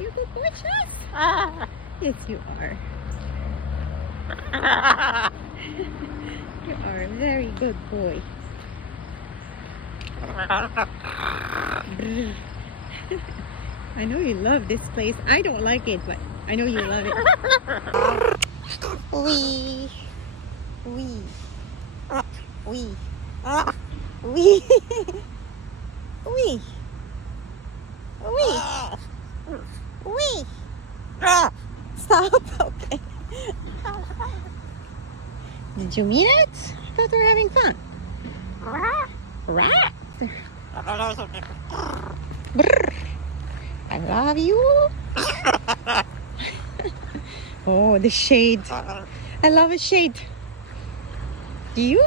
You a good boy, Chas? Yes, you are. You are a very good boy. I know you love this place. I don't like it, but I know you love it. Wee. Wee. Wee. Wee. Wee. Wee. Wee. Stop. Okay. Did you mean it? I thought we were having fun. Rat. Brr. I love you. Oh, the shade. I love a shade. Do you?